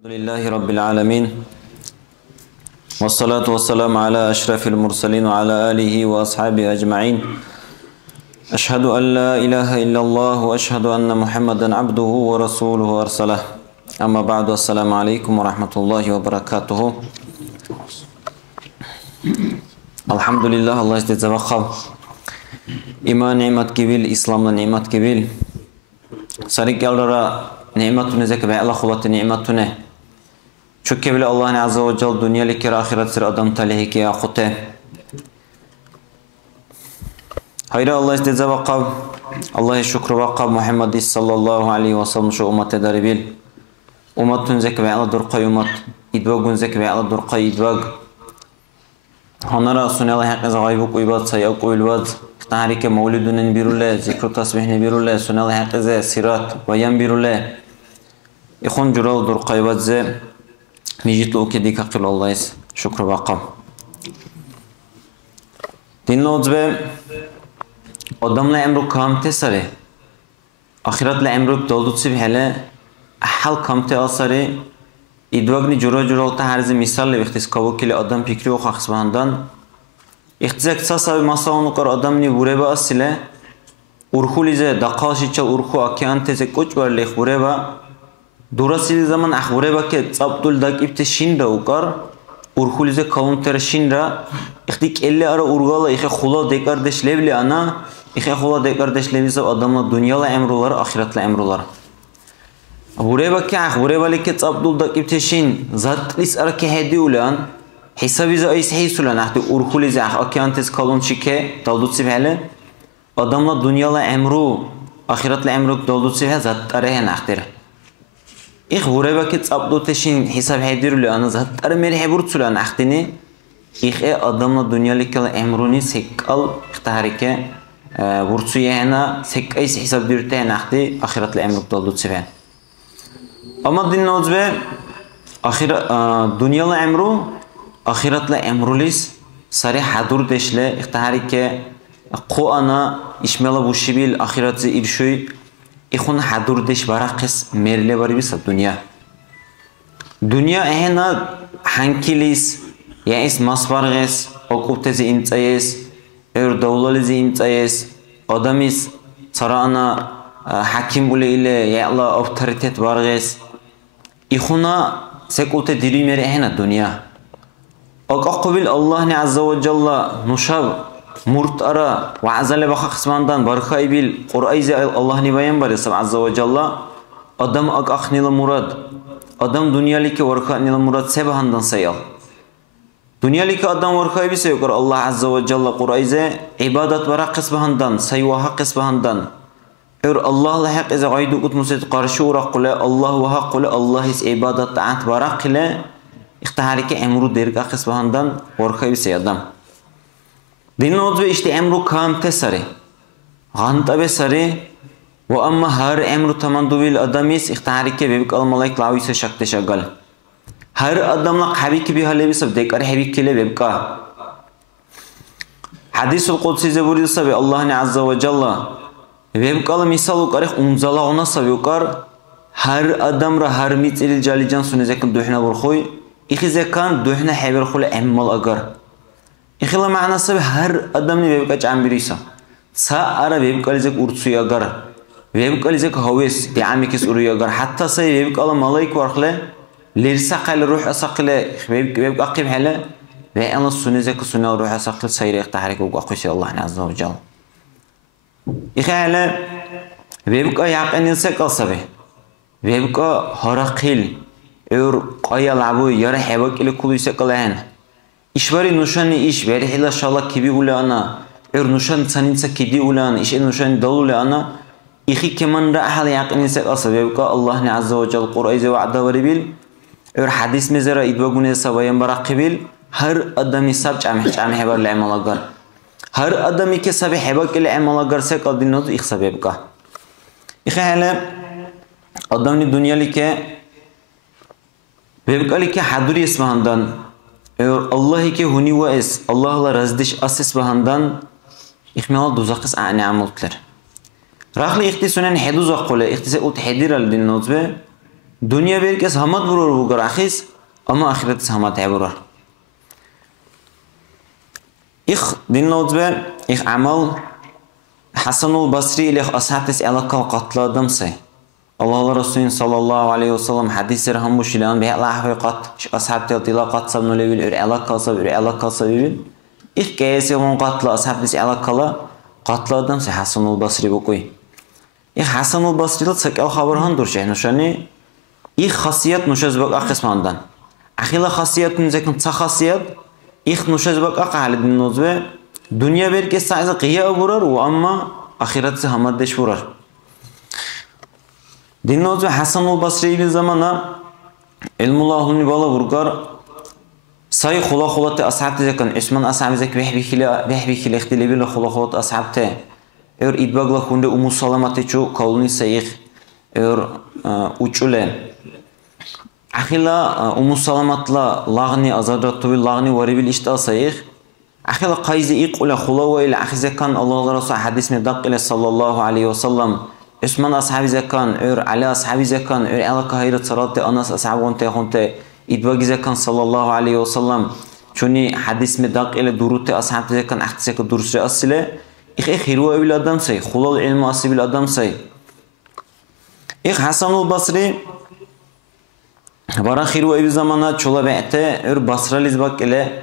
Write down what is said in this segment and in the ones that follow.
Alhamdulillahi Rabbil Alamin. Wassalatu wassalamu ala ashrafil mursalin wa ala alihi wa ashabihi ajma'in. Ashhadu an la ilaha illallah wa ashhadu anna Muhammadan abduhu wa rasuluhu arsalah. Amma ba'du, assalamu alaikum wa rahmatullahi wa barakatuhu. Alhamdulillah, Allah istezavaqab. Iman ni'mat kibil, İslam'da ni'mat kibil. Sarik yallara ni'matunu zeki ve Allah kuvveti ni'matunu. Çünkü bile Allah'ın azze ve celle dünyalık ahiret sır adam talihki yakute. Hayra Allah isteze vakab. Allah'a şükür vakab Muhammed sallallahu aleyhi ve sellem şu ummet edari bil. Ummetun zeki ve Allah durqay ummet. İdvagun zeki ve Allah durqay idvag. Onlara sunayla hakkıza gaybuk uybat sayak uyulvad. Tahrike mevlidunun birule, zikru tasbihni birule, sunayla hakkıza sirat bayan birule. İkhun jural durqay vadze. Mijitli oke dika qil Allah'ız. Şükür vakam. Dinlodz be adamla emru kamte sare. Ahiratla emru doldutsi hele ahal kamte asare idvagni jura harzi misalle vaqtis kavokili adam fikri oqa qismandan ihtizak sasavi masalonukar adamni bureba asile urhulize daqashicha urhu akianteze koç varle bureba Durasili zaman ahvureba ke tsabtul dak ipte shinra ukar urhulize kaunter shinra ihtik 50 ara urgala ihe khula de kardeşlevli ana ihe khula de kardeşlevli adamla dünyala emrular ahiretla emrular ahvureba ke ahvureba ke tsabtul dak ipte shin zatlis ara ke hedi ulan hisabize ayis hisulan ahti urhulize akiantes kalun chike daldutsi hele adamla dünyala emru ahiretla emru daldutsi he zat arehen ahtir İх vureba tsabdo teşin hesap hedirli ana zattar merhebur tulan ahtini İhe adamla dünyalıkla emruni sekkal ihtarike vurtsuyana sekkayis hesap dürten ahti ahiratla emruk doldu seven. Ama dinnoz ve dünyalı emru ahiratla emrulis sarı hadur deşle ihtarike qo ana işmela bu şibil ahiratı irşoy İkhun hadur deş barakis merle var bisa dünya. Dünya ehna hankilis ya is masvarges okuptezi intsayes davlalizi intsayes adamis sarana hakim ule ile ya Allah otoritet varges İkhuna sekulte dirimeri ehna dünya. Aqabil Allah ne azza ve cella nuşav Murt ara ve azale baka kısmandan barkay bil Qur'ayze Allah ni bayan bar azza ve cella adam aqnila murad adam dünyaliki warqanila murad sebahandan sayal dünyaliki adam warqay bise yok Allah azza ve cella Qur'ayze ibadat bara qisbahandan saywa qisbahandan Allah haq iza aydu qut muset qarşı uraqla Allah ve haqla Allah is ibadat taat baraqla ihtiharike emru derga qisbahandan warqay bise adam Dinlodz ve işte emru kamte sare. Ganta ve sare ve amma her emru tamandu bil adamis ihtarike bebik almalayk lavise şakte şagal. Her adamla habiki bir hale bisab dekar habikile bebka. Hadisul Qudsi zeburi sabi Allah ne azza ve cella bebkal misal ukarih unzala ona sabi ukar her adamra her mitil jalijan sunezekin duhna burkhoy ikhizekan duhna haber khule emmal agar. İxila manası her adam ne bebkaç ambirisa. Sa ara bebkalizek urtsuya gar. Bebkalizek haves diamikis uruya gar. Hatta say bebkala malayk varkle lirsaqal ruh asaqle bebk aqib hala ve ana sunezek sunna ruh asaqle sayriq tahrik u aqisi Allah azza ve celle. İxala bebka yaqinilse qalsabe. Bebka haraqil ör qayalabu yara hevak ile kuluysa qalan. İşvari nuşani iş veri hila şalak kibi ulana nuşan saninsa kidi ulana işe nuşani dal ulana İhi keman da ahal yaqinise asabebka Allah ne azza ve celle Qur'ayze va'da varibil ör hadis mezara idbagune sabayan bara qibil har adami sab cham hebar le amalagar har adami ke sab hebak le amalagar se qadin noz ikh sababka ikh hala adamni dunyalike bebkalike haduri ismahandan ör Allah ke huni wa es Allah la razdish asis bahandan ihmal duzaqis ani amultlar rahli ikhtisuna heduzaq qole ihtisa ut hedir al din nozbe dünya berkes hamad vurur bu garahis ama ahiret hamad vurur ich din nozbe ich amal Hasanul Basri ile ashabtis alaqal qatladım say Allah Resulü sallallahu aleyhi ve sellem hadisler hamuş ilan bi Allah ve qat ashabti tilaqat sabnu levil ür alaqal sabir ich kayse on qatla ashabtis alaqala qatladım say Hasanul Basri bu koy ich Hasanul Basri sakal xabarhan durşay nuşani ich khasiyat nushaz bak aqismandan akhila khasiyatun zakin tsa khasiyat ich nushaz bak aqalidin nozve dünya berkes saiza qiya vurar ve amma ahiratse hamaddesh vurar din nozve Hasanul Basri ile zamana ilmullahuni bala vurgar say khulaqulati ashabte zakan isman ashabi zak vehbikile ikhtilabil khulaqut ashabte ör idbagla hunde umu salamati chu kavluni sayih ör uçule akhila umussalamatla lagni azadatu bil lagni waribil ishta sayih akhila qayzi iqula khulawa ila akhizakan Allah Rasul hadis me daq ila sallallahu aleyhi ve sellem Osman ashabi zakan ör Ali ashabi zakan ör ala hayrat salati anas ashabonte honte idbagi zakan sallallahu aleyhi ve sellem chuni hadis me daq ila durute ashab zakan akhtisaka durusre asile khirwa bil adam say khulal ilmu asibil adam say Hasanul Basri bara khirwa bir zamana çola ba'te ör Basraliz bak ile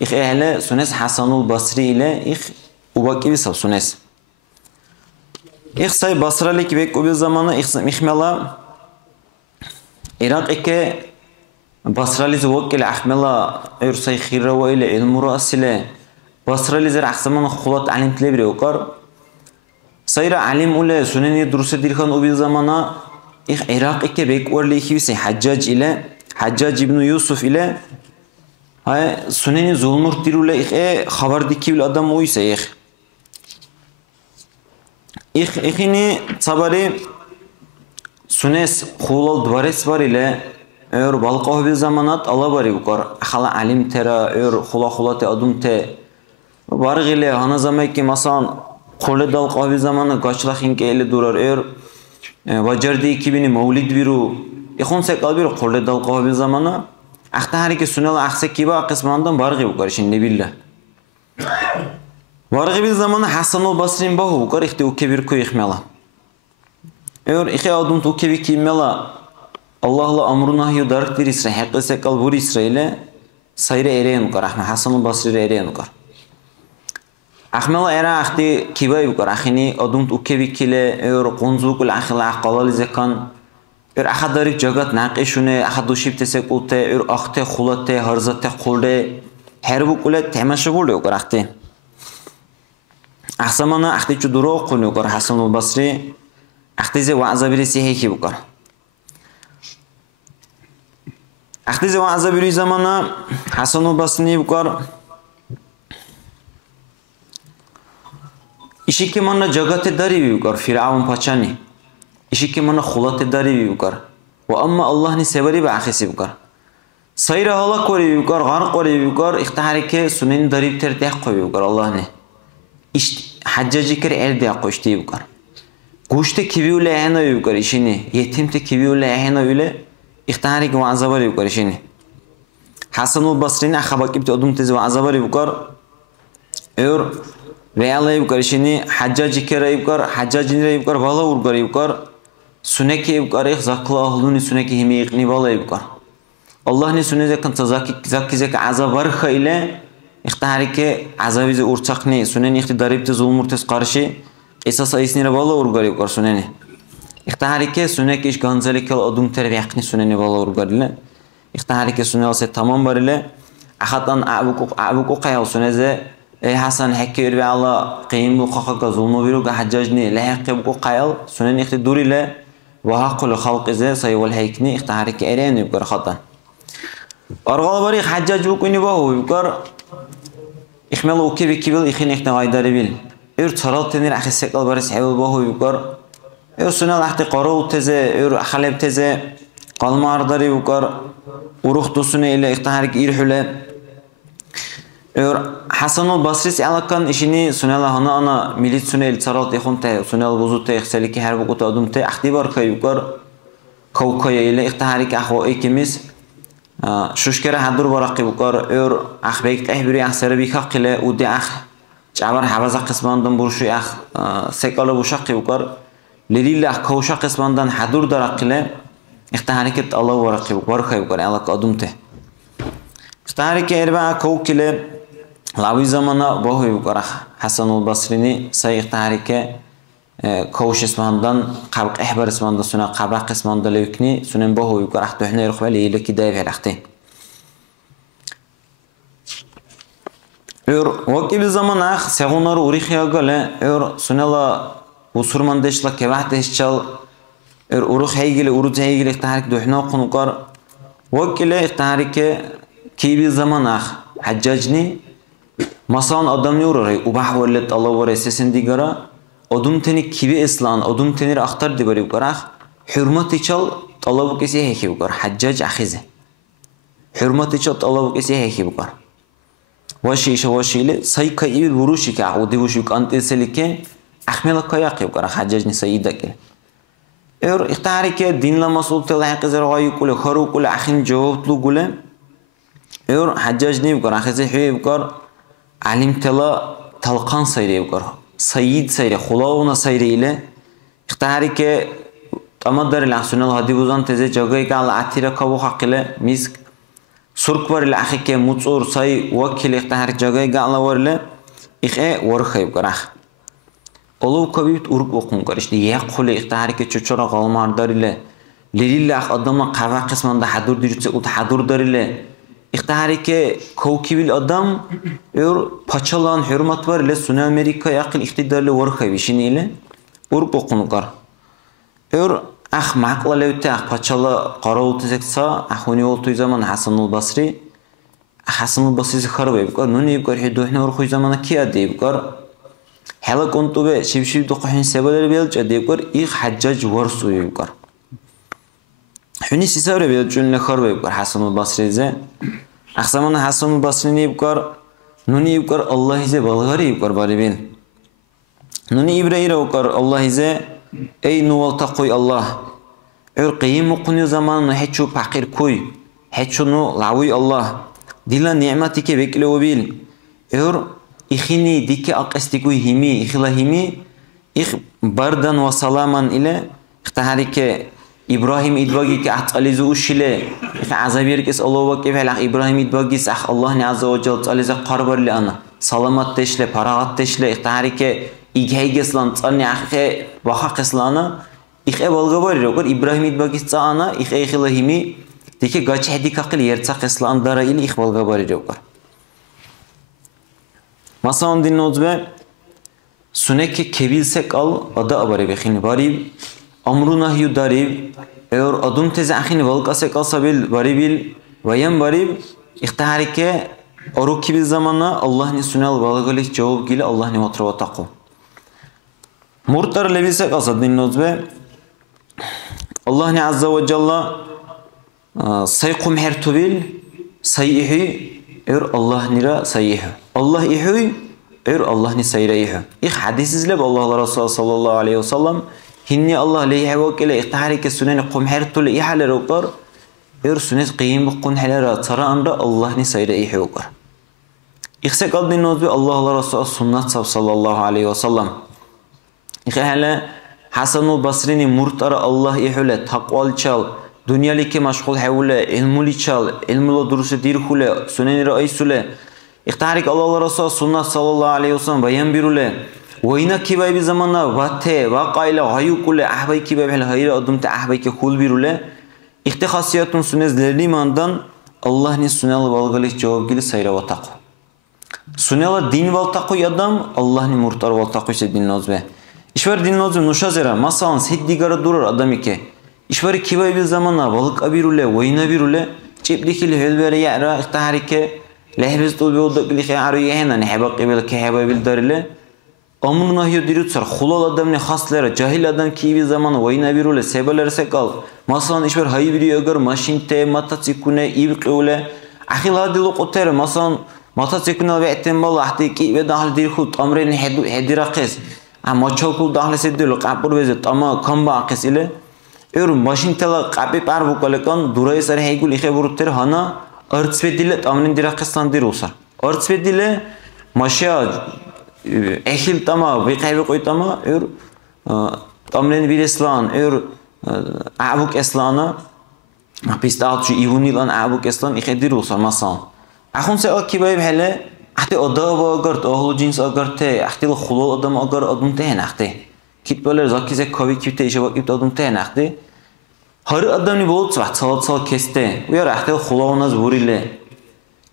ehle sunes Hasanul Basri ile ubak gibi sunes say Basralik bek o bir zamana ihmela Irak eke Basraliz bak ile ahmela ör say khirwa ile ilmuru asile Basraliz ahsamana khulat alimtle bir okar sayra alim ule suneni duruse dirkan o bir zamana Irak eke bek orli hivse Haccac ibn Yusuf ile suneni zulmur dirule haber dikivil adam oysa İkhini sabari sunes khulal dvares var ile ör balqah bir zamanat ala bari ukar hala alim tera ör khulate adum te bargile hana zamek masan khule dal qavi zamanı gaçlaxin keyle durar ör Vajardi 2000 mevlid biru ikhon se qalbir khule dal qavi zamanı axtahari ke sunal axse kiba qismandan bargı ukar şimdi billah bargı bir zamanı Hasanul Basri'nin bahu ukar ihti ukebir koy ihmela ör ikhi adum tu kebi kimela Allah'la amru nahyu dark dir isra haqqise qal bur İsrail'e sayre ereyen ukar ahma Hasanul Basri ereyen ukar Ahmela era axti kibay ukar akhini adum ukebi kile ör qonzukul akhla qalal zakan ör akhadarik jagat naqishune akhadushib tesek ulte ör akhte khulate harzate qulde her bu kule temaşı buldu ukar akhti ahsamana akhti chuduro qulu ukar Hasanul Basri akhti ze wa'za birisi heki ukar akhti ze wa'za biri zamana Hasanul Basri ukar İşi mana jagate dari ukar Firavun paçani İşi mana khulate dari ukar ve amma Allah'ni severi be akhisi ukar sayra hala kori ukar gharq kori ukar ihtiharike sunen darib terteh koy ukar Allah'ni iş haccaci kere elde qoşti ukar goşte kiviule ehna ukar işini yetimte kiviule ehna öyle ihtiharike ve azabar ukar işini Hasanul Basri'nin akhabak ibti odum tezi ve azabar ukar ör Veya yukar işini Haccac kere yukar Haccacin yukar bala urgar yukar suneki yukar zakla ahluni suneki himiqni bala yukar Allah ni suneze kan zakizek azabar ile ihtiharike azabize urçaqni sunen ihtidaribte zulmurtes qarşı esas isnire bala urgar yukar suneni ihtiharike sunek iş ganzalikel adum terbiyaqni suneni bala urgar ile ihtiharike sunel se tamam bar ile ahatan abuku qayal suneze Hasan hakkir ve Allah qiyim bu qaqa zulmu biru Haccajni lahiq bu qayal sunen ihtidur ile ve haqqul xalq ize sayval haykni ihtiharike eren yukar khatan Argal bari haccac bu kuni bahu yukar. İhmel oke bekibil ihin ihne gaydari bil. Taral tenir ahissekal bari sahibul bahu yukar. Sunal ahti qarol teze, halep teze, qalma ardari yukar. Uruh dosune ile ihtaharik irhule. Hasanul Basri alakan işini sunala hana ana milit sunel taral tehunte sunal buzute ihseliki her bu kutu adumte ahdi var kay yukar. Kavkaya ile ihtaharik ahva ikimiz. Şuşkere hadur varaqi bukar ahbeyk ehbiri ahsarı bir hak ile udi Cabar havaza kısmandan buruşu sekalı buşaqi bukar lilillah kavşa kısmandan hadur daraq ile ihtaharik Allah varaqi bukar alak adumte ihtaharik erba kavk ile lavi zamana bahu bukar Hasanul Basri'ni say ihtaharik kavş ismandan qabq ehbar ismanda suna qabaq ismanda levkni sunen bahu bukar ahtuhne irkhvali ile kidayb helaqti Vakti bir zaman segunları urihiya gale sunela usurman deşla kevah deşçal uruh heygili urut heygili ihtaharik duhna kunukar vakile ihtaharike ki bir zaman haccajni masalan adam ne uğrar ubah vellet Allah var esesin digara odum teni kibi islan odum tenir aktar dibari ukar hürmet içal talabu kesi heki ukar haccac ahize hürmet içal talabu kesi heki ukar وشيله سايكا إبل بروشك عودي وشيك أنت سلكه أحملك ياقي وكره حججني سيدك اختارك دين لما صوت الله قزر غاي كل خرو كل أخين جواب لو قله حججني وكره خزي حبي وكر علم تلا تلقان سيري وكره سيد سيري خلاونا سيري إله اختارك تمدر العسون الله هدي بوزان تزي جاي قال عتيرة كابو حقله مسك Surk var ile ahike mutsur say vakil ihtaharik jagay ga'la var ile ihe warkhayb garah. Olu kabit uruk okun gar işte yaqule ihtaharike çoçora qalmardar ile lilillah adama qava qismanda hadur dirse ut hadur dar ile ihtaharike kawkibil adam paçalan hürmet var ile Sun Amerika yaqil iktidarlı warkhayb işini ile uruk okun gar. Maqla levte paçalı qaravul tezeksa huni oltuy zaman Hasanul Basri xarabay bukar nuni bukar hiduhne orxuy zamana kiya dey bukar hala kontu be şivşiv doqahin sebeleri belca dey bukar ih haccac varsuy bukar huni sisavre belcunne xarabay bukar Hasanul Basri ze zamana Hasanul Basri ne bukar nuni bukar Allah ize balgari bukar balibin nuni ibrahira bukar Allah ize ey nuval taqoy Allah qiyim muqunu zamanı heçu paqir koy heçunu lawi Allah dila ni'matike bekle obil ihini dike aqestiku himi ihla himi bardan ve salaman ile ihtaharike İbrahim idbagi ki atalizu ushile azabir kes Allah ve kefel İbrahim idbagi sah Allah ne azza ve celle aliza qarbar li ana salamat teşle paragat teşle ihtaharike İgeygeslan tsanni ahe vaha keslana ihe balga var yok İbrahim idbagi tsana ihe ihilahimi dike gaç hedi kakil yertsa keslan dara il ih balga var yok masan dinozbe suneke kebilsek al ada abare bekhini bari amru nahyu darib adum teze akhini balqasek alsabil baribil vayam barib ihtaharike oruki bir zamana Allah ni sunal balgalik cevap gile Allah ni otra taqo Murtar lebilsek alsa dinozbe Allah ni azza ve calla sayqum her tubil sayihi Allah nira sayihi Allah ihu Allah ni sayrayihi hadis izleb Allah Resulü sallallahu aleyhi ve sellem hinni Allah leyhi ve kele ihtaharike süneni qum her tuli ihaler okar sünet qiyim buqqun helera tara anda Allah ni sayrayihi okar İksek al dinozbe Allah Resulü sunnat sallallahu aleyhi ve sellem İhale Hasanul Basri'ni murtara Allah ihule takval çal dünyalike meşgul hevle ilmuli çal ilmula durusu dirhule süneni raisule ihtarik Allah Resulü sunnat sallallahu aleyhi ve sellem bayan birule oyna kibay bir zamanla vate vaqayla hayukule ahbay kibay bihal hayra adımta ahbay ki kul birule ihtikasiyatun sünezlerli mandan Allah'ın sünnel valgalik cevap gili sayra ve taqu sünnel din val taqu adam Allah'ın murtar val taqu ise dinlozbe İşvar dinlozum nuşazera masalan seddigara durur adam ike. İşvari kibay bir zamanla balık abirule, oyna birule çiplikili hölbere yara ihtaharike lehbez tulbi olduk lihe arıyor hena ne heba qibel ke heba bil darile amruna hiyo dirutsar khulal adam ne khaslara cahil adam ki bir zaman oyna birule sebeler sekal masalan işber hayy biri agar maşinte matsikune ibqule ahil hadi loqoter masalan matsikune ve etemmal ahtiki ve dahil dirhut amren hediraqes ama çokul dahil sedil qapur vezet ama kamba qes ile ör maşintela qapi par bu kalekan duray sar heygul ihe burutter hana artsvedile amren diraqestan dirusar artsvedile maşa ehil tama ve kaybe koy tama ör amren bir eslan ör abuk eslana pistatçı ivunilan abuk eslan ihe dirusar masan ahun se akibay hele ahte odaba agar ahlu cins agar te ahte khulul adam agar adum te naxte kitbalar zakize kavi kite işe bakıp adum te naxte her adamı bol sıvat sal keste uyar ahte khulunaz vurile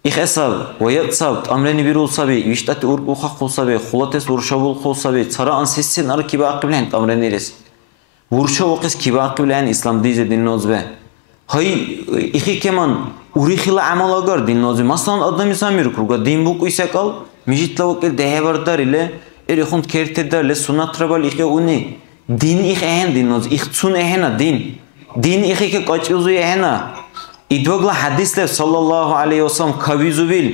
İhesab ve yatsab amreni bir olsa be iştat urq uqa olsa be khulates urşavul olsa be çara an sessin ar kiba aqiblen amreni res vurşa oqis kiba aqiblen İslam dize dinnoz be hay ihi keman urixila amal agar dinnoz masalan adam isamir kurga din bu ise kal mijitla oqil dehevardar ile erixun kertedarle sunatrabal ihi uni din ihen dinnoz ihsun ehna din ihi ke qaçuzu ehna İdvagla hadisler sallallahu aleyhi ve sellem kavizu bil.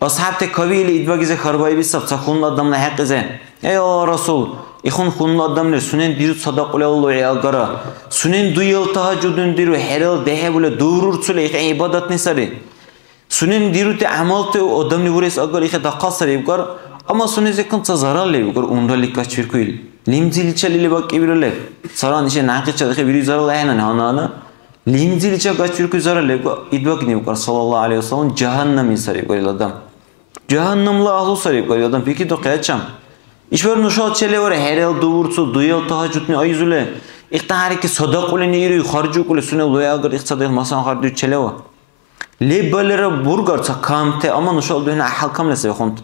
Ashabte kaviyle idvagize kharbayı bisab sakunun adamla haqize. Ey Allah Resul, İkhun kunun adamlar sunen dirut sadaqul Allah'u agara. Sunen duyal tahajjudun diru helal dehe bule durur sule ikhe ibadat nisari. Sunen dirut amalte adamni vures agar ikhe daqasar ibgar. Ama sunen zekantsa zararlı ibgar umralik kaçır kuyul. Limzil çalili bak ibirle. Saran işe naqi çalıkhe biri zararlı aynen hanana. Limzil çak açırkı zararlı idvak ne bu sallallahu aleyhi ve sellem cehennem sarıp koyuyor adam. Cehennemle ahlu sarıp koyuyor adam. Peki de kaçam. İşver nuşat çele var her el doğursu duyal tahajjud ne ayzule. İhtihar ki sadaqule ne yürü harcı kule sune loya agar iqtisadi masan harcı çele var. Lebalere burgar sakamte ama nuşat döne halkam lese khont.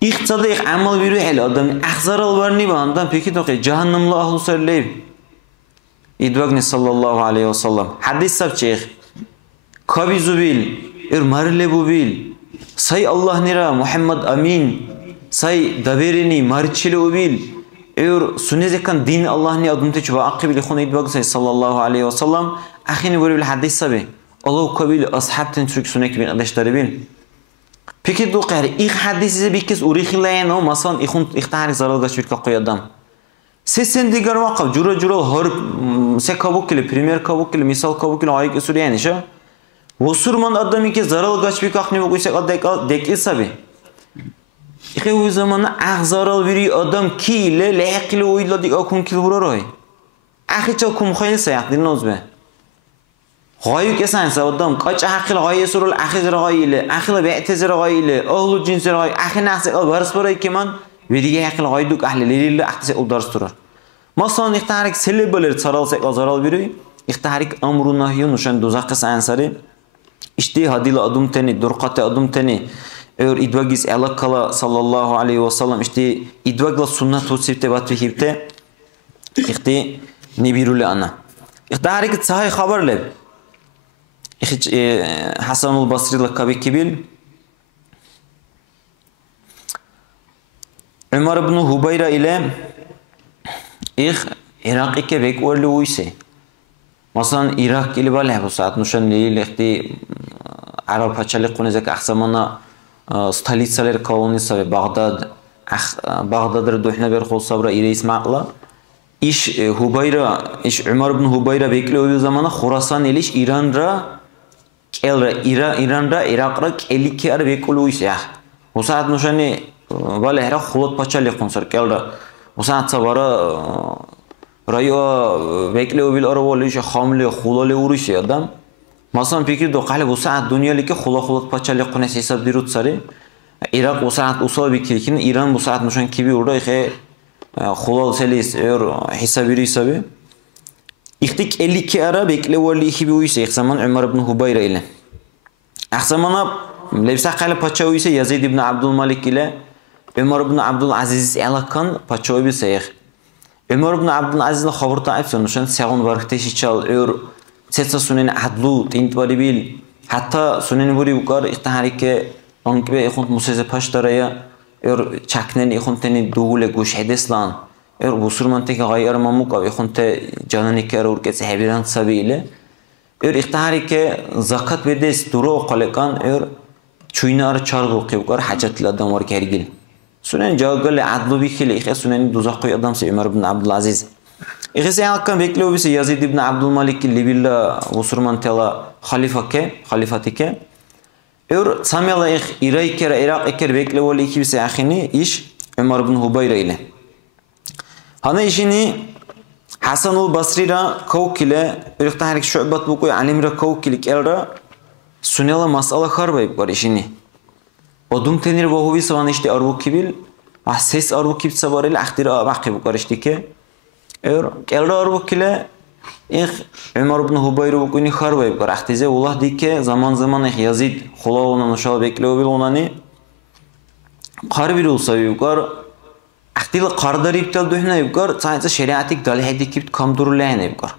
İqtisadi amal yürü el adam ahzaral var ne bandan peki de cehennemle ahlu sarıp İdvagni sallallahu aleyhi ve sellem hadis sabçeğ kavizu bil marle bu bil say Allah nira Muhammed amin say daverini marçile bil sunezekan din Allah ni adım teçba akibil khuna idvag say sallallahu aleyhi ve sellem ahini böyle hadis sabi Allah kabil ashabten Türk sunek bin arkadaşları bil peki do qari ilk hadisi bir kez urixilayan o masan ihtihar zarar gaçır qoyadam Sesin diğer vakıf jura har se kabuk kile premier kabuk kile misal kabuk kile ayık usulü yani şu. Vosurman adamı ki zaral gaç bir kakni bu kuysak dek isabi. İki o zamanı zaral biri adam ki ile lehkili oyladık akun ki vurar oy. Ahi çakum khayl sayak dinnoz be. Gayuk esansa adam kaç akil gaye surul ahi gayle ahi be'tezir gayle ahlu cinsir gayle ahi nahsi varis baray keman Veriye yakıl gayduk ahleleriyle ahtise uldars durur. Masalan ihtiharik selebeler saralsak azaral biri, ihtiharik amru nahyu nuşan dozaqis ansari, işte hadila adım teni, durqate adım teni, idvagis alakala sallallahu aleyhi ve sellem, işte idvagla sünnet hutsibte batvihibte, işte nebirule ana. İhtiharik sahih haberle, Hasanul Basri'la kabi kibil, Ömer ibn Hubayra ile Irak ike vek orli uyse. Masalan Irak ile bale bu saat nuşan ile işte Arap paçalık konezek ahsamana stolitsalar kolonisi ve Bağdad'da duhne bir kol sabra ile İsmail'la iş Hubayra iş Ömer ibn Hubayra bekle o zamana Khorasan ile iş İran'ra Irak'ra eliki ar vek orli uyse. Bu saat nuşan Vale hera xulat paçalık konser keldi. O saat sabara rayo bekle o bil arabali işe hamle xulale uruş adam. Masalan peki do qale bu saat dünyadaki xulat paçalık kones hesap dirut sari. Irak o saat usal bikilkin İran bu saat nuşan kibi urda ihe xulal selis hesabiri hisabi. İhtik 52 ara bekle vali ihi bi uyse zaman Ömer ibn Hubayra ile. Ahsamana lebsa qale paça uyse Yazid ibn Abdülmalik ile Ömer ibn Abdülaziz alakan paçoy bir seyh. Ömer ibn Abdülaziz ile xabar taib sonuşan segun varxte şiçal Setsa sunen adlu tint bari bil. Hatta sunen buri ukar ihtaharike onkibe ikhont museze pashtaraya çaknen ikhonteni dugule gush hedeslan. Busurman teke gayar mamuk av ikhonte canani kar urketse hebiran sabile. İhtaharike zakat bedes duru oqalekan çuynar çargı qivqar hacatlı adam var kergil. Sunen jagale adlu bikile ikhe sunen duzaqi adam se Ömer ibn Abdülaziz. İkisi hakkın bekliyor bisi Yazid ibn Abdülmalik libilla Busurman tela halifatike. Samyala İray kere Irak eker bekliyor oli iki bisi ahini iş Ömer ibn Hubayra ile. Hana işini Hasanul Basri'ra kavkile İhtaharik şubat bukuy alimra kavkilik elra sunela masala kharbayıp var işini. Odum tenir vahuvi savan işte arbu kibil ses arbu kib sabarıyla ahtira baqi bu karıştike. Elra arbu kile Ömer ibn Hubayra bukuyni kharbayıp var. Ahtize Allah dike zaman Yazid Hulavunun uşağı bekliyor bil onani qarbil olsa yuqar Ahtila qardari ibtal duhna yuqar sayısı şeriatik dalihedi kibt kamdurulahne yuqar.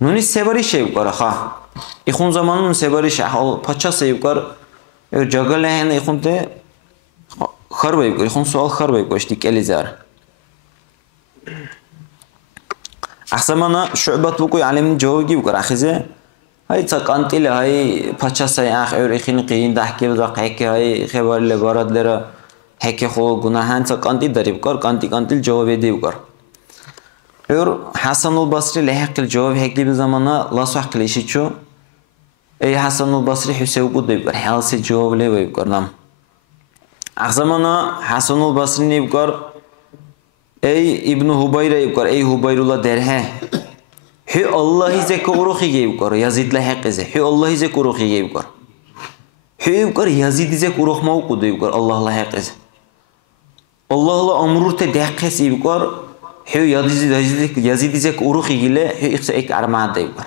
Nuni sebari şey yuqar ha. İxun zamanın sebari şey paça se yuqar jagalahne İxun te xarba yuqar. İxun sual xarba yuqar işte kelizar. Ahsamana şubat bukuy alimni cevabı yuqar axize hay taqantile hay paça se İxin qiyin dahke uzaq heke hay xebarle baradlera Heke xo gunahan sa kanti darib kar kantil cevap edeyim kar. Hasanul Basri lehqil cevap hekli bir zamana la sahqil işi ço. Hasanul Basri Hüseyin bu deyip kar. Halsi cevap leveyip kar nam. Zamana Hasanul Basri neyip kar. İbn Hubayra deyip kar. Hubayrullah derhe. Hü Allahi zeki uruhi geyip kar. Yazid lehq ize. Hü Allahi zeki uruhi geyip kar. Hü kar Yazid zeki uruh mavku deyip kar. Allah lehq ize. Allah'la amrurte dehqes ibqar hü Yazid zek uruhi ile hü ikse ek armağan deyipqar.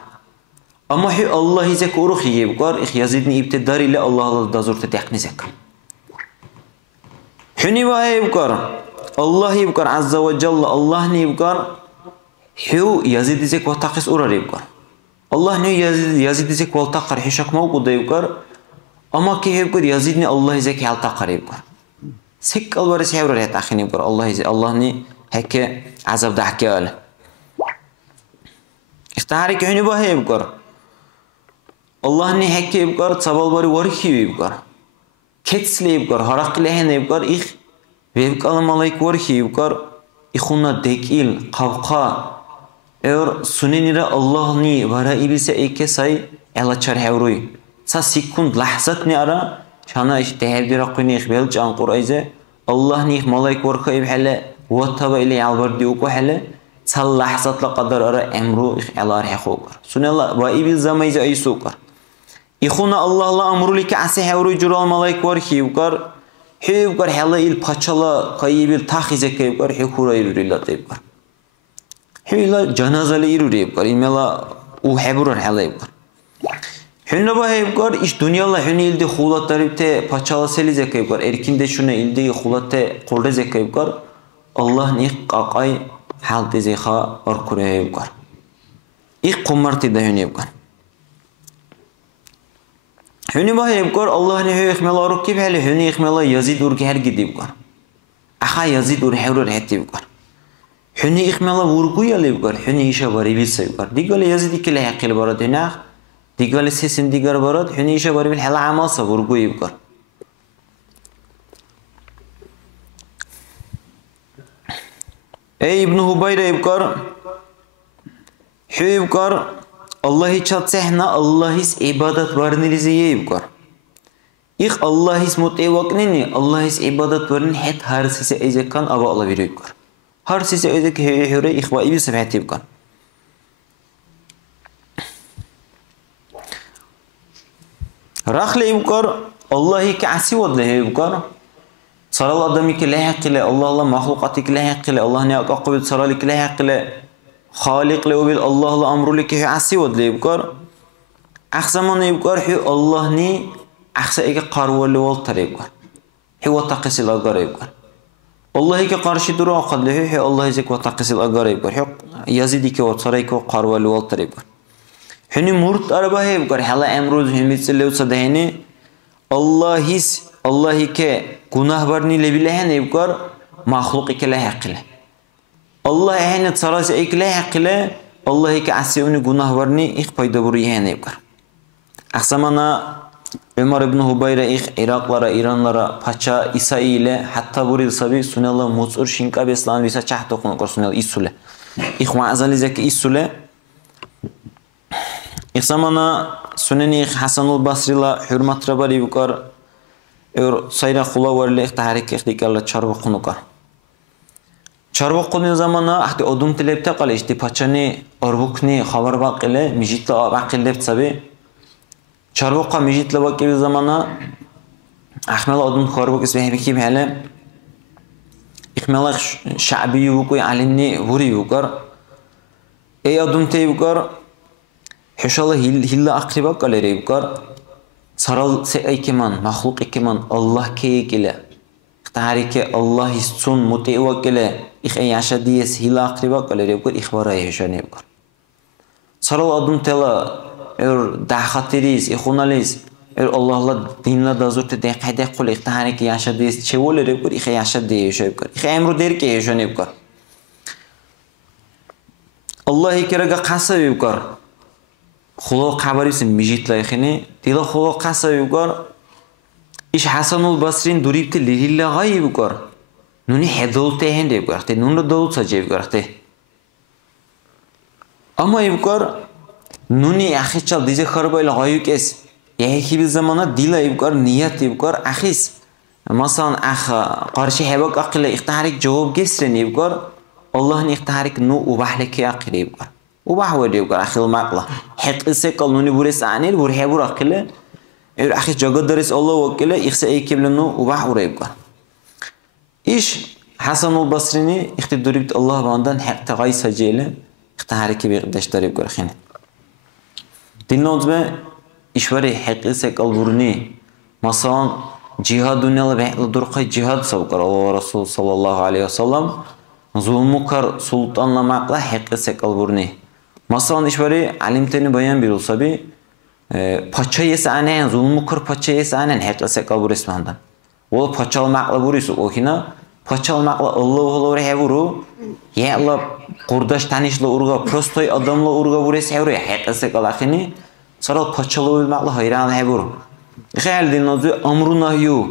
Ama hü Allah zek uruhi ibqar Yazidni ibtidar ile Allah'la dazurte dehqni zek. Hü nivahe ibqar Allah ibqar azza ve calla Allah ni ibqar hü Yazid zek vataqis urar ibqar. Allah ne Yazid zek valtaqar hü şak mavquda ibqar. Ama ki ibqar Yazidni Allah zek haltaqar ibqar. Sek alvar sevrar et axini bor Allah ni hekke azab dahke al. İhtarik hünü bahib kor. Allah ni hekke kor sabal bari warhi kor. Ketsle kor harak lehne kor ih ve kalamalayk warhi kor. İkhuna dekil qavqa sunenira Allah ni vara ibilse eke say ela char hevruy. Sa sekund lahzat ni ara Şana iş tehevdira quni ikhbel can qurayze Allah ni malaik warqa ibhale wattaba ile albar diuku hale sal lahzatla qadar ara emru ikhlar haqoqar. Sunalla va ibil zamayze aysuqar. İkhuna Allah'la amrulike ase hevru jural malaik warqi yuqar. Hevqar hala il paçala qayibil taxize kayqar hukura irilla tayqar. Hila janazali iruyqar imela u hebrar hala yuqar. Hünne bahayıpkar iş dünyala hünne ilde hulatlarıpte paçala seli zekayıpkar erkinde şuna ilde hulatte kurda zekayıpkar Allah ni qaqay halte zekha arkurayıpkar. İlk kumartı da hünne yapkar. Hünne bahayıpkar Allah ni hü ikmela arukib hele hünne ikmela Yazid urki her gidiyipkar. Aha Yazid ur hevrar hetiyipkar. Hünne ikmela vurgu yalayıpkar hünne işe bari bilsayıpkar. Digale Yazid ikile haqqil barad hünne Digale sesin digar barad hünne işe bari bil hala amasa vurgu yipkar. İbn Hubayra yipkar hü yipkar Allah'ı çatsehna Allah'is ibadat varnilize yipkar. İk Allah'is mutevaknini Allah'is ibadat varnin het har sise ezekkan ava ala veriyor yipkar. Har sise ezek hüre ikva ibi sefet yipkar. Rakhle yipkar Allah'ı ka'si wadle yipkar. Saral adamı ki lahiq ile Allah'la mahlukatı ki lahiq ile Allah ne akaqbil saralik lahiq ile Khaliq le bil Allah'la amruli ki asi wadle yipkar. Aksaman yipkar hü Allah ni aksa eke qarwali waltar yipkar. Hü wataqsil agar yipkar. Allah'ı ki qarşı duru aqadle hü Allah'ı zek wataqsil agar yipkar. Hü Yazid ki watsaray ki qarwali waltar yipkar. Hünü murt araba hevkar hala emruz hümitsilevsa deheni Allah ke günah varni lebilehen hevkar mahluk ikele hakkile. Allah ehne sarası ikele hakkile Allah ke asyevni günah varni ik payda buru yehen hevkar. Aksamana Ömer ibn Hubayra Iraklara, İranlara, Paça, İsa ile hatta buril sabi sunela mutsur şinka beslan visa çahta konukar sunela isule. İhma zeki isule. İhsamana suneni Hasanul Basri'la hürmet rabari bukar. Sayra khula varle tahrik ihtikarla çarba konukar. Çarba konu zamana ahti odum tilepte kal işte paçani orbukni haber bakile mijitla bakile sabi. Çarboqa mijitla bakil zamana ahmel adun kharbuk ismi hekim hele ikmala şabi yuqi alinni vuri yuqar ey adun te yuqar hişala hilla aqriba qalere yuqar saral se aykeman mahluk aykeman Allah kekile tarike Allah hissun muti wakile ikh yasha dies hilla aqriba qalere yuqar ikhbara yashane yuqar saral adun tela daxatiriz, ixunaliz, Allah'la dinle dazurte de qayda qul iqtaharik yaşadıyız, çevoleri yuqar, ixe yaşadı yuqar. Ixe emru der ki yaşane yuqar. Allah ikeraga qasa yuqar. Xulo qabarisin mijitla ixini, dila xulo qasa yuqar. İş Hasanul Basri'nin duribti lililla gay yuqar. Nuni hedol tehende yuqar. Te nunla dolu sace yuqar. Ama yuqar Nuni axis çal dize xarbayla gayuk es. Yahi bir zamana dila yuqar, niyat yuqar, axis. Masalan qarşı hebak aqila iqtaharik cevap gesren yuqar. Allah'ın iqtaharik nu ubahleki aqila yuqar. Ubah var yuqar axil maqla. Hiqisi qal nuni bures anil bur hebur aqila. Axis jagadaris Allah wakila iqsa eykibli nu ubah ura yuqar. İş Hasanul Basri'ni iqtiduribdi Allah bandan haqta gay sajele iqtahariki biqdaştar yuqar xini. Dinlozbe işvari haqqisi qalburni masalan cihad dünyada behli durqay cihad savqar Allah Rasul sallallahu aleyhi ve sellem zulmukar sultanlamakla haqqisi qalburni masalan işvari alimteni bayan bir olsa bi paça yesanen zulmukar paça yesanen haqqisi qalbur ismandan o paça almakla burisu okina paça almakla Allah hevuru ya'la qurdaş tanishla urga prostoy adamla urga bures hevru haqqisi qalaqini saral paçalı olmakla hayran hevur xeyal dinnozu amru nahyu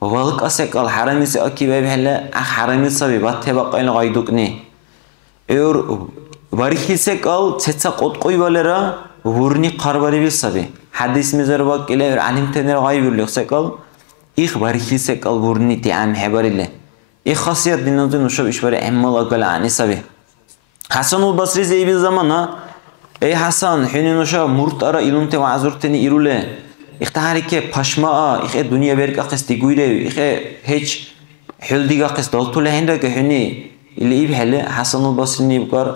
balık asek al haramisi akibe hele haramisi sabi batte baqayla gaydukni barikisek al setsa qot qoybalera vurni qarbari bil sabi hadis mizar bak ile alim tener gaybirliksek al ix barikisek al vurni tiam hebarile khasiyat dinnozu nuşab işbari emmal aqala ani sabi Hasanul Basri zeybil zamana Ey Hasan, hünin oşa murt ara ilunte ve azurteni irule. İhtaharike paşmaa, ihe dünya berk akis diguyre, ihe hiç hüldig akis daltule hendeke hüni. İli ibhele Hasanul Basri'ni bukar.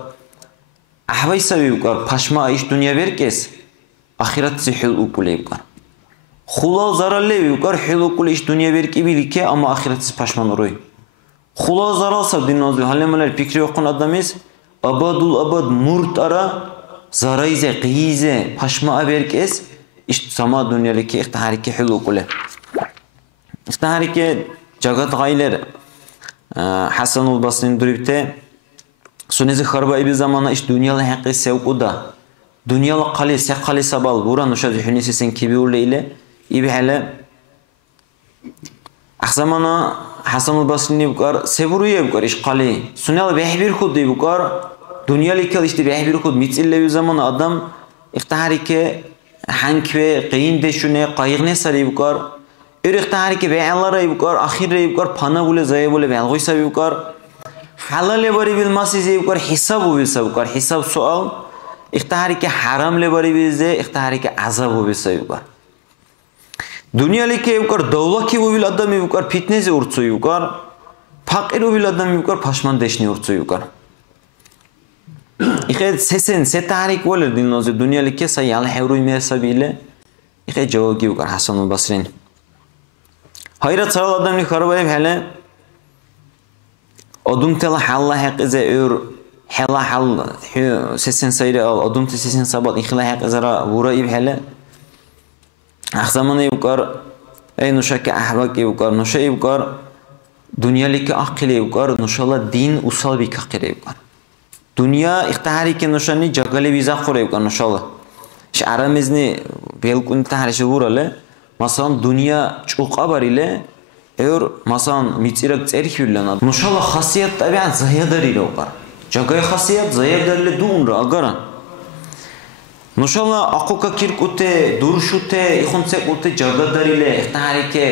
Ahvay sabi bukar, paşmaa iş dünya berkes. Ahiret si hül ukule bukar. Khula zararle bukar, hül ukule iş dünya berk ibilike ama ahiret si paşman uruy. Khula zarar sab dinnozu, halemeler pikri okun adamiz. Abadul abad murt ara. Zarayze, qiyize, paşma berkes işte sama dünyadaki ihtihariki hülukule. İhtihariki jagat gayler Hasanul Basri'nin duribte sunezi xarba bir zamana iş dünyalı haqqi sevkuda. Dünyalı qali, seqali sabal buran uşadı hünisi sen kibiurle ile ibi hele zamana Hasanul Basri'ni bukar sevuruye bukar iş qali. Sunyalı behbir khuddi bukar Dünyalik işte behbir khud mitillevi zaman adam ihtiharike hankve qiyin deşune qayğne sari bukar ihtiharike be'anlara bukar ahire bukar pana bule zaya bule be'an goysa bukar halal bari bilmasi bukar hisabu bilsa bukar hisab sual ihtiharike haram le bari bilze ihtiharike azabu bilsa bukar Dünyalik bukar davlaki bil adam bukar fitnezi urtsu bukar fakir bil adam bukar paşman deşni urtsu bukar İxe sesen setarik olur dinlozu dünyalike sayal hevruy mesabiyle İxe cevap gibi kar Hasanul Basri'nin. Hayrat saral adamni xarbayib hele odum tela halla haqize ör حلا حل سسن سير أدم تسسن سبات إخلا حق زرا ورا يبحلا أخزمانه يبكر أي نشك أحبك يبكر نشة يبكر دنيا لك أقل يبكر نشالله دين وصل بك أقل يبكر دنيا اختهاری که نشانی جاگلی ویزا خوره يبكر نشالله إيش عرامزني بيلكون تهرش وراله مثلا دنيا چوقا باریله اگر مثلا میتیرک ترک بیلنا نشالله خاصیت طبیعت زهیا داری يبكر جاگای خاصیت زهیا داری دون را اگران نشالله اقوکا کیرکوته دورشوته ایخونسه کوته جاگا داریله اختهاری که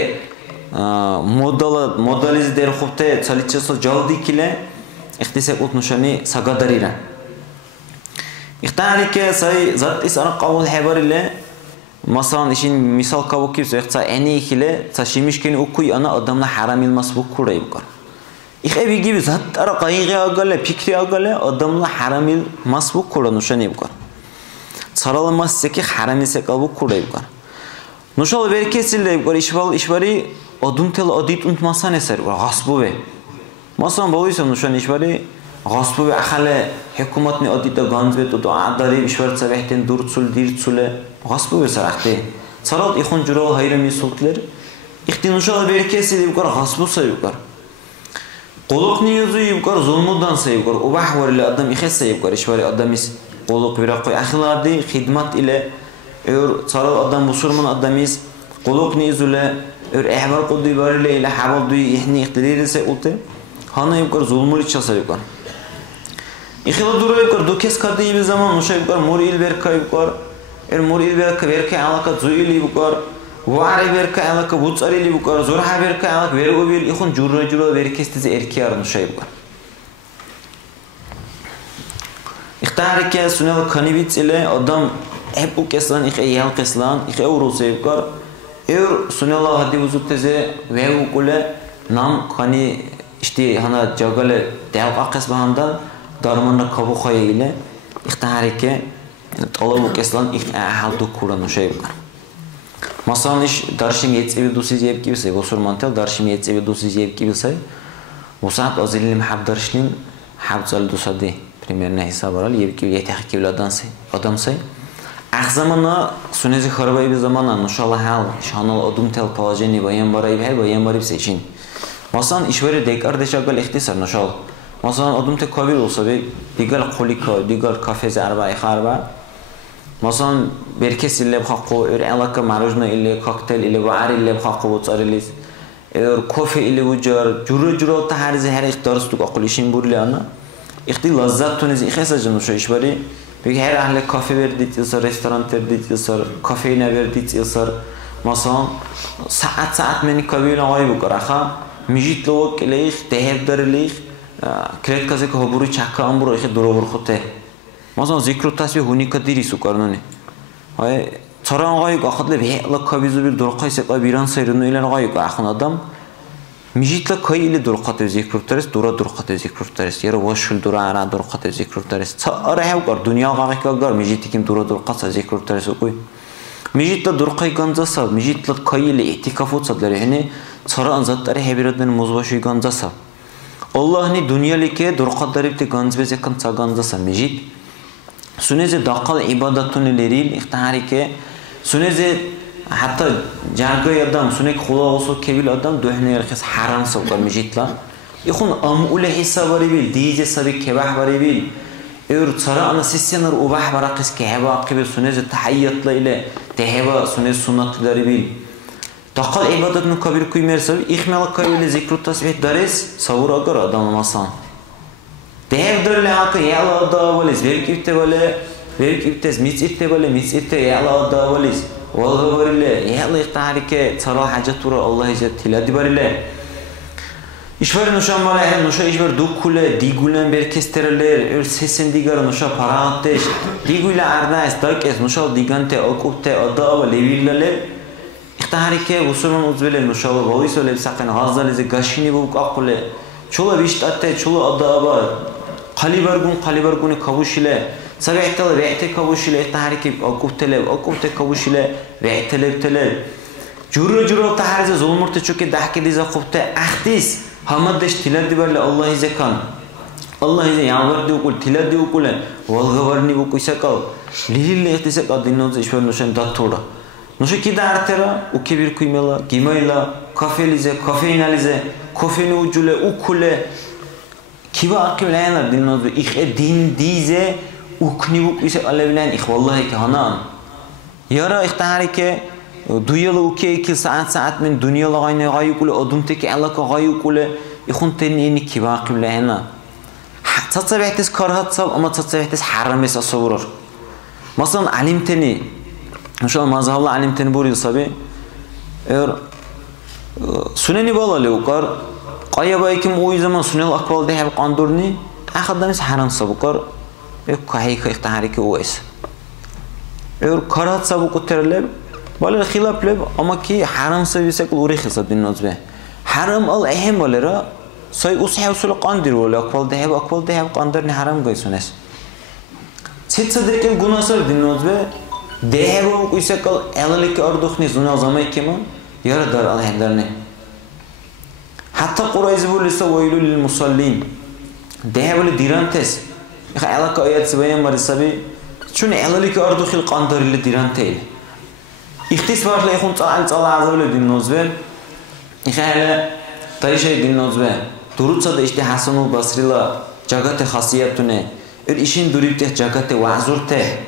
مدلیز در خوبته چالیچسو جالدی کیله اختیسه کوت نشانی ساگا داریله اختهاری که سای ذات ایسان قابل حباریله مثلا işin misal kabul kimse yoksa en iyi kile taşımışken okuy ana adamla haram ilmas bu kurayı bakar. İşte gibi zaten kayığı agale fikri agale adamla haram ilmas bu kuran nuşani bakar. Sarılmaz seki haram ise kabul kurayı bakar. Nuşal berkesiyle bakar işvari adun tel adit unutmasan eser var gasbu ve. Mesela bağlıysa nuşan işvari gasbu ve ahale hükümetini adita ganzbet o da adari işvar sabahten durtsul dirtsule gasbu ve sarahte. Sarat ihun jural hayrami sultlar. İhtinuşal berkesiyle bakar gasbu sayıkar. Quluq niyuzu yubkar zulmudan sayıkar. Ubah var ile adam ihs sayıkar işvari adamis quluq biraqoy axilardi xidmat ile sarat adam busurman adamiz quluq niyuzule ehbar quddi var ile habaldu ihni ihtirirse ulte. Hana yubkar zulmul içasa yubkar. İxila duru yubkar dukes kardı bir zaman nuşa yubkar mori il berka yubkar. Mori il berka alaka zuili yubkar. Vare berka alaka butsari yubkar. Zorha berka alaka vergo bil ihun jurra berkestize erkiyar nuşa yubkar. İhtihar ki sünel kanibit ile adam hep bu keslan yal keslan euro sevkar sünel hadi vücut teze ve bu kule nam kani işte hana jagale dev akes bahandan darmanla kabu khaya ile ihtihar ki talabu keslan haldu kuran şeykar. Masalan iş darşim yetsevi dusiz yep gibi say gosur mantel darşim yetsevi dusiz yep gibi say bu saat azilim hab darşlim habzal dusadi примерно hesap var. Yeter ki adam say. Akzamana sunezi xarabay bir zaman inşallah hal şanal odum tel palajeni bayan barayı seçin. Masalan işveri dekar deşagal ihtisar inşallah. Masalan odum tel kabil olsa bir digal kolika digal kafeze arba'i xarba. Masalan berkes ile haqqo alaka marujna ile kokteyl ile var ile haqqo butsarilis. Kofe ile bujar juru taharzi her ihtiyarız tuk akıl işin burli ana. İhti lazzat tunizi ihsacın şu işbari. Peki her ahle kafe verdik yılsar, restoran verdik yılsar, kafeine verdik yılsar. Mesela saat meni kabile ağay bu karaha. Mijit lovak ileyh, tehevdar ileyh. Kret kazek haburu çakka amburu ihti durabur khote. Mesela zikru tasbih hunika diri su karnani. Hay saran ağay akadle behla kabizu bir durqay sekla biran sayrını ile ağay akın adam. Mijitla kay ile durqat zikrutaris dura durqat zikrutaris yara washul dura ara durqat zikrutaris ara hawqar dunya qaqiqar mijitikim dura durqat zikrutaris qoy mijitla durqay ganzasa mijitla kay ile itikafut sadları yani sara anzatları hebiradan muzbaşı ganzasa Allah'ni dunyalike durqatlaribte ganzbeze kan ganzasa mijit suneze daqal ibadatun leril ihtiharike suneze hatta jargay adam sunek kula olsa kebil adam döhne yerkes haram savgar mijitla İxun amule hisabari bil diye sabik kebah bari bil tsara ana sisyanar ubah barakis keheba akibe suneze tahiyyatla ile teheba sunez sunnatları bil taqal ibadatını kabir kuymer sabi ihmala kabile zikru tasbih dares savur agar adam masan tehevdörle hakkı ya'la da valiz verkiptes mitzirte vale mitzirte ya'la da valiz والله بريله يلا يختارك صراحة حاجة ترى الله يجت تلادي بريله İşver nuşan mala nuşa işver dukkule digulen berkestereler sesin digar nuşa parateş digule arda estak nuşa digante okupte ada ve levillaler ihtiharike usulun uzvele nuşa ve boyu söyle sakın gazalize gashini bu akule çola biştatte çola ada var kalibargun kavuşile sabahtalar ve'te kavuşile ihtiharike okupte kavuşile ve'teler juru taharize zulmurte çünkü dahke dize kupte ahdis Hamaddeş tilerdi böyle Allah'ı zekan. Allah izi yağmur diye okul, tila diye okul, valgavarni bu kuysa kal, lihille ihtise kal dinnoz işver nuşen dattora. Nuşe ki de artera, uke bir kuymela, gimayla, kafelize, kafeinalize, kofeni ucule, ukule, kiva akıl layanar dinnoz ihre din dize, ukni bu kuysa alevilen ih vallahi ki hanan. Yara ihtihari ke duyalı uke 2 saat min dünyalı gayne gayu kule, odumteki alaka gayu kule, ihun tenini kiva akıl layanar. Tatsabihtis karhat sab ama tatsabihtis harames asavurur. Masalan alim teni, şu mazhablı alim teni buyuruyor sabi. Eğer suneni balalı ukar, qayaba kim o zaman sunel akbal dehab qandurni, akadamis haram sab ukar, kahika ihtihari ki o es. Eğer karhat sab ukuterleb, balir khilaf leb ama ki haram sabisek uri khilsab dinozbe. Haram al ehem balera. Say ushe usul qandir wala akbal dehab qandir ne haram gaysunes. Set sadrekel gunasar dinozbe dehab uysakal elalik ardukhni zuna zamay kema yaradar alhendarne. Hatta Qurayz bulisa waylul lil musallin. Dehab dirantes. Alaka ayat sebayan marisabi chun elalik ardukhil qandir lil dirantel. İhtisbarla ikhun tsal azabul dinozbe. İkhale tayşay dinozbe. Durutsa da işte Hasanul Basri'la cagate hasiyetune, işin duripte cagate vazurte,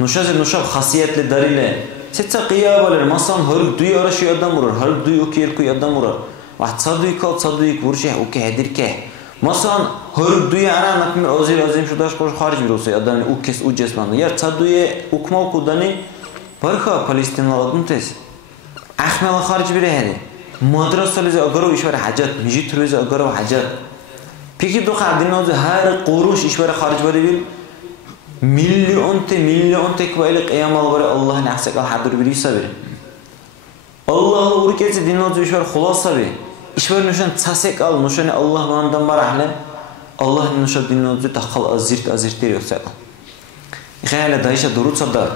nuşab hasiyetle darile, setsa qiyabalar, masan haruk duyu araşı adam vurur, haruk duyu okey kuy adam vurur, vaht saduyu kal saduyu vuruşe okey hedirke, masan haruk duyu ara nakmir azim şudaş koş hariç bir olsa adam ukes ucesmandı, yer saduyu ukma okudani, barka Palestinal adım tes, ahmela hariç bir hedi. Madrasalize agaro işvere hacet, mijitruze agaro hacet. Peki doğa dinozbe her kuruş işvere hariç bari bil. Milyon tekbayla kıyamal bari Allah'ın ahsekal hadur bir sabir. Allah'la urkesi dinozbe işvere khulasa bir. İşvere nuşan tasek al, nuşan Allah mandan barahle. Allah'ın nuşan dinozbe takhal azirt deriyor sakal. İkhayla dayışa durut sabda.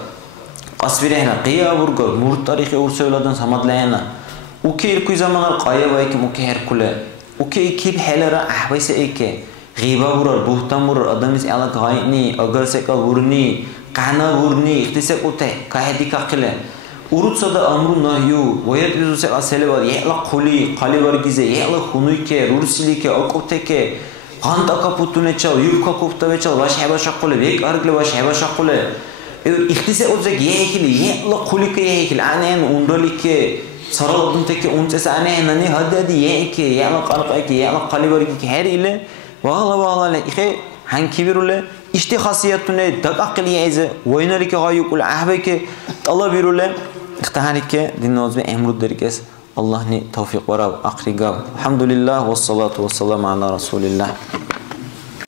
Asvirehna qiya vurga, murt tarihi ursevladan samadlayana. Uke irkuy zamanlar qayaba ekim uke herkule. Uke ikil helara ahbaysa eke. Ghiba vurar, buhtan vurar, adamiz ala gayni, agar sekal vurni, qana vurni, ihtisek ute, kahedi kakile. Urutsa da amru nahyu, vayat bizu sekal selevar, yehla kuli, qalivar gize, yehla hunuyke, rursilike, akuteke, qanta kaputune çal, yufka kuftave çal, vashheba shakule, vek argle vashheba shakule. İhtisek utzek yehikili, yehla kulike yehikili, anen undalike, saraldım teki unsesi anehna hadi yeki yala qalqaki yala qalibarki her ile vaalla ihe hankibirule işte hasiyetune dakakli yeze oynariki hayukul ahbeki talabirule ihtaharike dinozbe emrud derkes Allah ni tawfiq vara akriga alhamdulillah ve salatu ve selam ala rasulillah